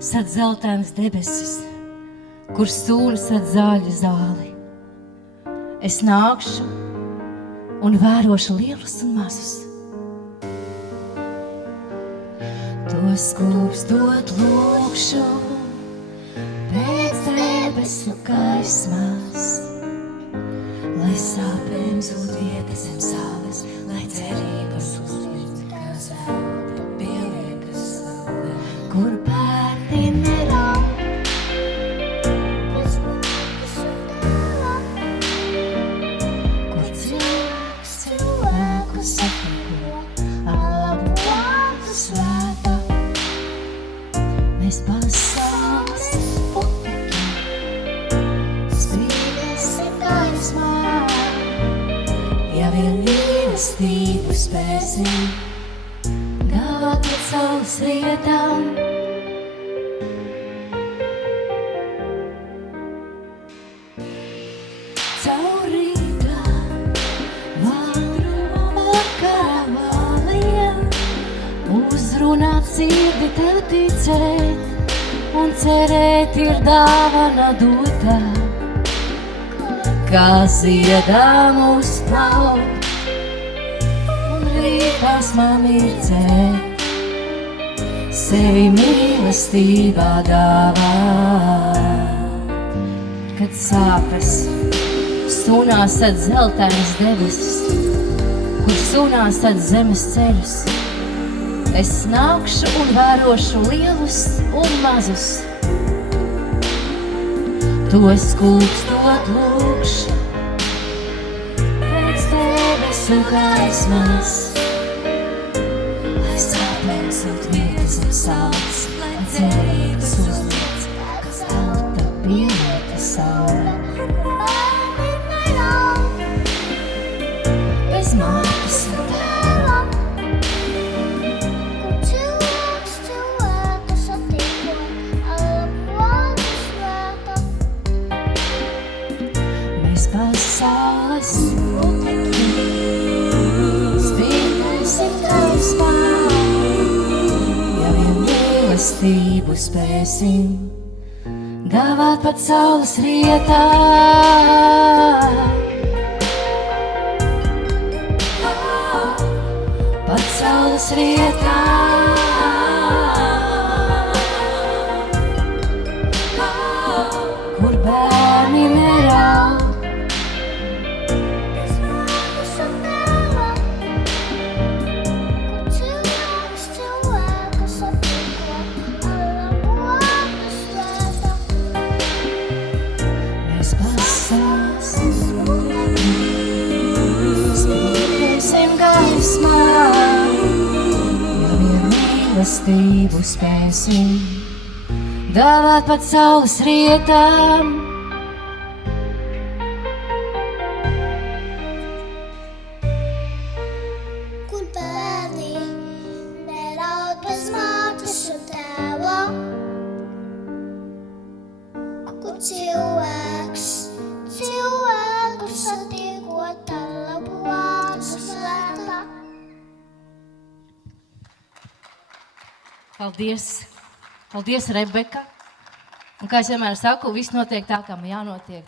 Sad zeltainas debesis, kur sūna sad zāļu zāli. Es nākšu un vērošu lielus un mazus. Tos kūpstot lūkšu pēc debesu gaismas, lai sāpēm zūd vieta zem saules, lai cerības uzvirz kā zelta pieliekas saule, kur bērni neraud. Kur cilvēks cilvēku satiko, ar labu vārdu svēta. Mēs pasaules putekļi spīdēsim gaismā, ja vien mīlestību spēsim gādāt pēc saules rietām. Caur Rīgā vāruma karavāliem uzrunāt sirdi tev ticēt, un cerēt ir dāvana dotā, kā ziedām uzplaut, un rītās man mirdzēt, sevi mīlestībā dāvāt. Kad sāpes sunās tad zeltainas debesis, kur sunās tad zemes ceļus, es nākšu un vērošu lielus un mazus. Tos kūpstot lūkšu pēc debesu gaismas, lai sāpēm zūd vieta zem saules, lai cerības uzvirz kā zelta pielieta saule. Bez mātes un tēva, kur cilvēks cilvēku satiko, ar labu vārdu svēta. mēs pasaules putekļi spīdēsim gaismā, ja vien mīlestību spēsim dāvāt pat saules rietā. Pat saules rietā, kur bērni neraud. Bez mātes un tēva, kur cilvēks cilvēku satiko, ar labu vārdu svēta. Mēs pasaules spīdēsim gaismā, ja vien mīlestību spēsim dāvāt pat saules rietām. Kur bērni neraud bez mātes un tēva, kur cilvēks cilvēku satiekot, ar labu vārdu svēta. Paldies! Paldies, Rebeka! Un kā es vienmēr saku, viss notiek tā, kā man jānotiek.